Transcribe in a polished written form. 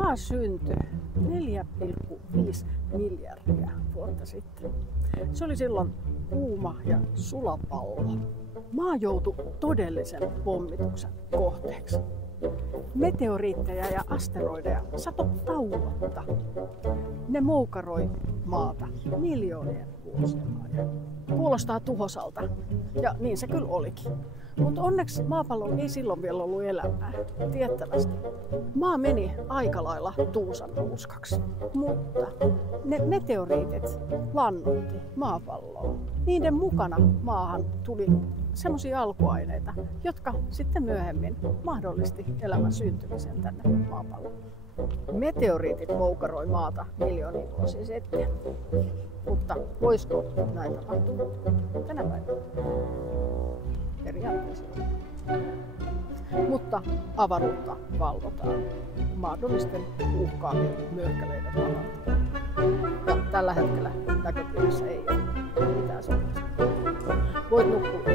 Maa syntyi 4,5 miljardia vuotta sitten. Se oli silloin kuuma ja sulapallo. Maa joutui todellisen pommituksen kohteeksi. Meteoriitteja ja asteroideja satoi tauotta. Ne moukaroi maata miljoonien vuosien ajan. Kuulostaa tuhosalta, ja niin se kyllä olikin. Mutta onneksi maapallolla ei silloin vielä ollut elämää, tiettävästi. Maa meni aika lailla tuusan nuuskaksi, mutta ne meteoriitit lannoitti maapalloa. Niiden mukana maahan tuli semmoisia alkuaineita, jotka sitten myöhemmin mahdollisti elämän syntymisen tänne maapallolle. Meteoriitit moukaroi maata miljoonia vuosia sitten. Mutta voisiko näin tapahtua tänä päivänä? Periaatteessa. Mutta avaruutta valvotaan mahdollisten uhkaavien myökkäleiden varalta. Ja tällä hetkellä näköpiirissä ei ole mitään sellaista. Voit nukkua